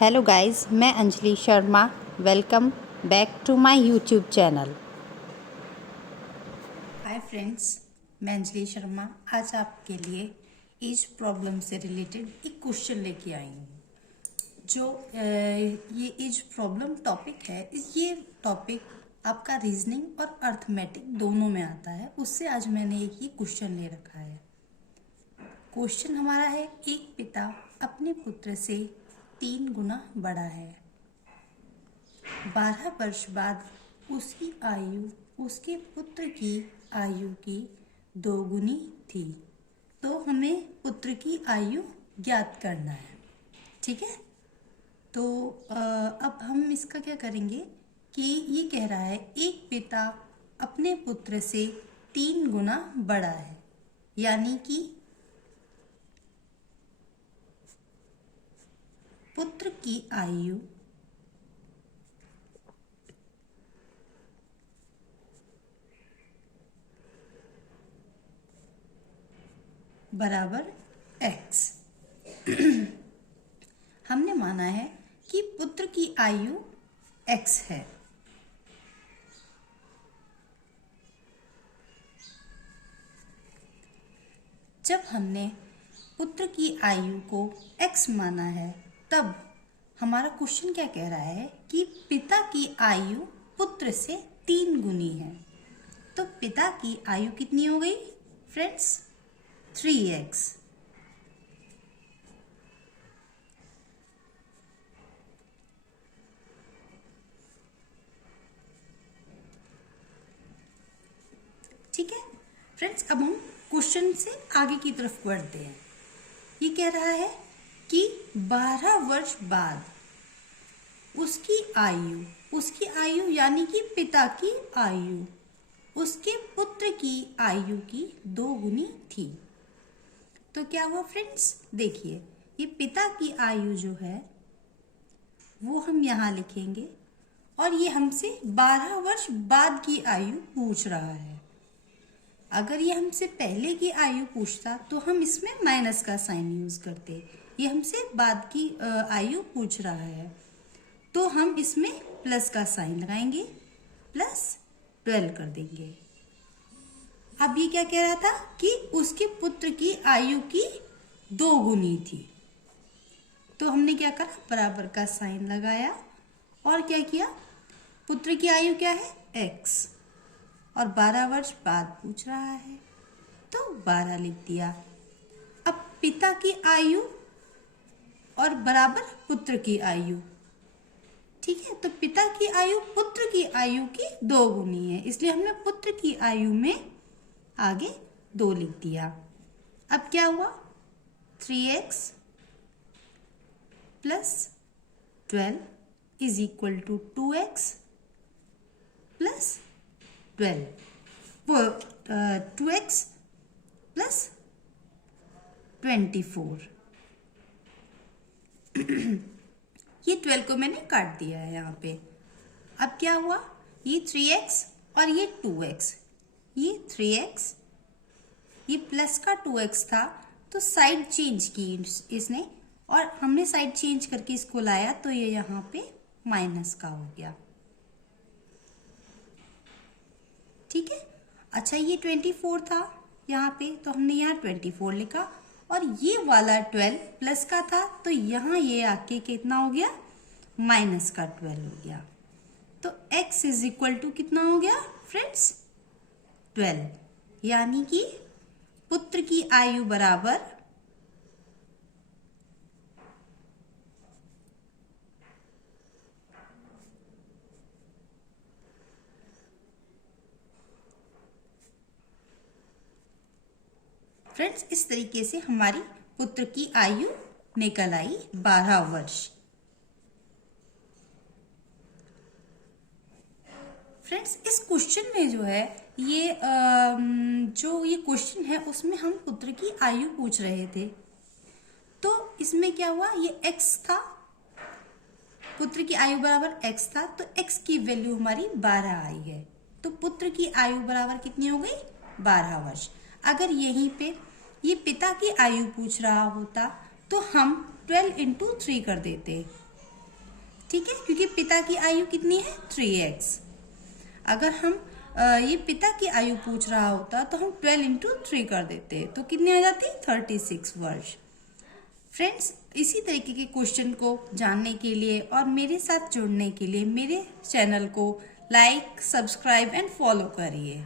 Hello guys, मैं Anjali Sharma. Welcome back to my YouTube channel. Hi friends, मैं अंजलि शर्मा आज आपके लिए एज प्रॉब्लम से रिलेटेड एक क्वेश्चन लेके आई हूँ। जो ये एज प्रॉब्लम टॉपिक है, ये टॉपिक आपका रीजनिंग और अर्थमेटिक दोनों में आता है। उससे आज मैंने एक ही क्वेश्चन ले रखा है। क्वेश्चन हमारा है, एक पिता अपने पुत्र से 3 गुना बड़ा है। 12 वर्ष बाद उसकी आयु उसके पुत्र की आयु की 2 गुनी थी। तो हमें पुत्र की आयु ज्ञात करना है। ठीक है, तो अब हम इसका क्या करेंगे कि ये कह रहा है एक पिता अपने पुत्र से 3 गुना बड़ा है, यानी कि पुत्र की आयु बराबर x। हमने माना है कि पुत्र की आयु x है। जब हमने पुत्र की आयु को x माना है, तब हमारा क्वेश्चन क्या कह रहा है कि पिता की आयु पुत्र से 3 गुनी है। तो पिता की आयु कितनी हो गई फ्रेंड्स? 3x। ठीक है फ्रेंड्स, अब हम क्वेश्चन से आगे की तरफ बढ़ते हैं। ये कह रहा है कि 12 वर्ष बाद उसकी आयु यानी कि पिता की आयु उसके पुत्र की आयु की 2 गुनी थी। तो क्या हुआ फ्रेंड्स? देखिए, ये पिता की आयु जो है वो हम यहाँ लिखेंगे और ये हमसे 12 वर्ष बाद की आयु पूछ रहा है। अगर ये हमसे पहले की आयु पूछता तो हम इसमें माइनस का साइन यूज करते। ये हमसे बाद की आयु पूछ रहा है तो हम इसमें प्लस का साइन लगाएंगे, +12 कर देंगे। अब ये क्या कह रहा था कि उसके पुत्र की आयु की 2 गुनी थी। तो हमने क्या करा, बराबर का साइन लगाया और क्या किया, पुत्र की आयु क्या है x और 12 वर्ष बाद पूछ रहा है तो 12 लिख दिया। अब पिता की आयु और बराबर पुत्र की आयु, ठीक है, तो पिता की आयु पुत्र की आयु की 2 गुनी है, इसलिए हमने पुत्र की आयु में आगे 2 लिख दिया। अब क्या हुआ, 3x + 12 = 2x + 12, वो 2x + 24। ये 12 को मैंने काट दिया है यहाँ पे। अब क्या हुआ, ये 3x और ये 2x, ये 3x, ये प्लस का 2x था तो साइड चेंज की इसने और हमने साइड चेंज करके इसको लाया तो ये यहाँ पे माइनस का हो गया। ठीक है, अच्छा, ये 24 था यहाँ पे तो हमने यहाँ 24 लिखा और ये वाला 12 प्लस का था तो यहाँ ये आके कितना हो गया, माइनस का 12 हो गया। तो x = कितना हो गया फ्रेंड्स, 12, यानी कि पुत्र की आयु बराबर फ्रेंड्स, इस तरीके से हमारी पुत्र की आयु निकल आई 12 वर्ष। फ्रेंड्स, इस क्वेश्चन में जो है ये क्वेश्चन है उसमें हम पुत्र की आयु पूछ रहे थे। तो इसमें क्या हुआ, ये x था, पुत्र की आयु बराबर x था तो x की वैल्यू हमारी 12 आई है। तो पुत्र की आयु बराबर कितनी हो गई, 12 वर्ष। अगर यहीं पे ये पिता की आयु पूछ रहा होता तो हम 12 × 3 कर देते, ठीक है, क्योंकि पिता की आयु कितनी है 3x। अगर हम ये पिता की आयु पूछ रहा होता तो हम 12 इंटू 3 कर देते, तो कितनी आ जाती 36 वर्ष। फ्रेंड्स, इसी तरीके के क्वेश्चन को जानने के लिए और मेरे साथ जुड़ने के लिए मेरे चैनल को लाइक, सब्सक्राइब एंड फॉलो करिए।